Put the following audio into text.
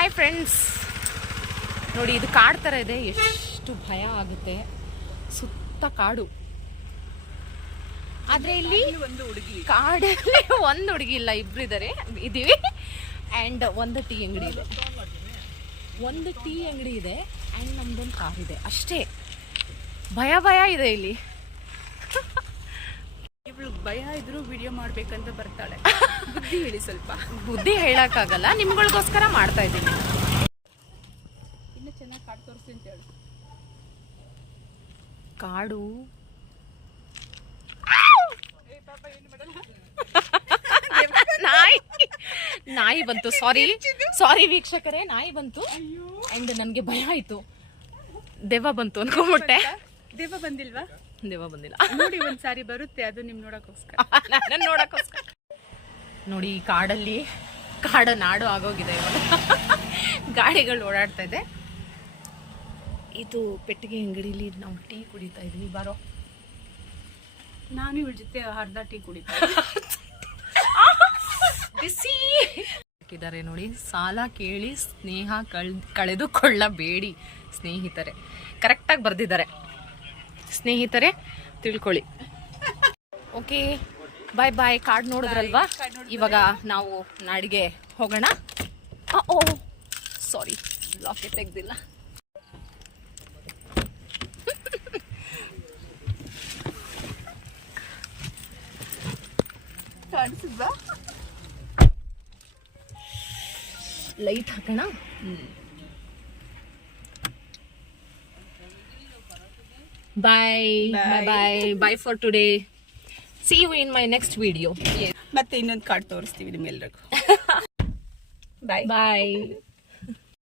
Hi friends, ನೋಡಿ ಇದು ಕಾಡು ಥರ ಇದೆ. ಎಷ್ಟು ಭಯ ಆಗುತ್ತೆ, ಸುತ್ತ ಕಾಡು. ಆದರೆ ಇಲ್ಲಿ ಕಾಡಲ್ಲಿ ಒಂದು ಹುಡುಗಿ ಇಲ್ಲ, ಇಬ್ರು ಇದೀವಿ. ಆ್ಯಂಡ್ ಒಂದು ಟೀ ಅಂಗಡಿ ಇದೆ, ಆ್ಯಂಡ್ ನಮ್ದೊಂದು ಕಾರ್ ಇದೆ ಅಷ್ಟೇ. ಭಯ ಇದೆ ಇಲ್ಲಿ. ಇವಳು ಭಯ ಇದ್ರು ವಿಡಿಯೋ ಮಾಡ್ಬೇಕಂತ ಬರ್ತಾಳೆ. ಬುದ್ಧಿ ಹೇಳಿ ಸ್ವಲ್ಪ. ಬುದ್ಧಿ ಹೇಳಕ್ಕಾಗಲ್ಲ, ನಿಮ್ಗಳಿಗೋಸ್ಕರ ಮಾಡ್ತಾ ಇದ್ದೀನಿ. ಇನ್ನು ಚೆನ್ನಾಗಿ ಕಾಡು ತೋರಿಸಿ ಅಂತ ಹೇಳಿ. ಕಾಡು ನಾಯಿ ಬಂತು. ಸಾರಿ ವೀಕ್ಷಕರೇ, ನಾಯಿ ಬಂತು ಅಂಡ್ ನನಗೆ ಭಯ ಆಯ್ತು. ದೆವ್ವ ಬಂತು ಅನ್ಕೊಂಡ್ಬಿಟ್ಟೆ. ದೇವ ಬಂದಿಲ್ವಾ? ದೆವ್ವ ಬಂದಿಲ್ಲ. ನೋಡಿ ಒಂದ್ಸಾರಿ ಬರುತ್ತೆ, ಅದು ನಿಮ್ ನೋಡಕ್ಕೋಸ್ಕರ. ನನ್ನ ನೋಡಕ್ಕೋಸ್ಕರ. ನೋಡಿ ಈ ಕಾಡಲ್ಲಿ ಕಾಡು ನಾಡು ಆಗೋಗಿದೆ ಇವಾಗ. ಗಾಡಿಗಳು ಓಡಾಡ್ತಾ ಇದೆ. ಇದು ಪೆಟ್ಟಿಗೆ ಅಂಗಡಿಲಿ ನಾವು ಟೀ ಕುಡಿತಾ ಇದೀವಿ. ಬಾರೋ, ನಾನು ಇವಳ ಜೊತೆ ಅರ್ಧ ಟೀ ಕುಡಿತಾ ಬಿಸಿ ಹಾಕಿದ್ದಾರೆ ನೋಡಿ. ಸಾಲ ಕೇಳಿ ಸ್ನೇಹ ಕಳೆದುಕೊಳ್ಳಬೇಡಿ ಸ್ನೇಹಿತರೆ. ಕರೆಕ್ಟಾಗಿ ಬರ್ದಿದ್ದಾರೆ ಸ್ನೇಹಿತರೆ, ತಿಳ್ಕೊಳ್ಳಿ. ಓಕೆ, ಬಾಯ್ ಬಾಯ್. ಕಾರ್ಡ್ ನೋಡಿದ್ರಲ್ವಾ, ಇವಾಗ ನಾವು ನಾಡಿಗೆ ಹೋಗೋಣ. ಓ ಸಾರಿ, ಲಾಕೆ ತೆಗ್ದಿಲ್ಲ. ಲೈಟ್ ಹಾಕೋಣ. Bye for today. See you in my next video. ಮತ್ತೆ ಇನ್ನೊಂದು ಕಾರ್ಡ್ ತೋರಿಸ್ತೀವಿ ನಿಮ್ಮೆಲ್ಲರಿಗೂ. Bye.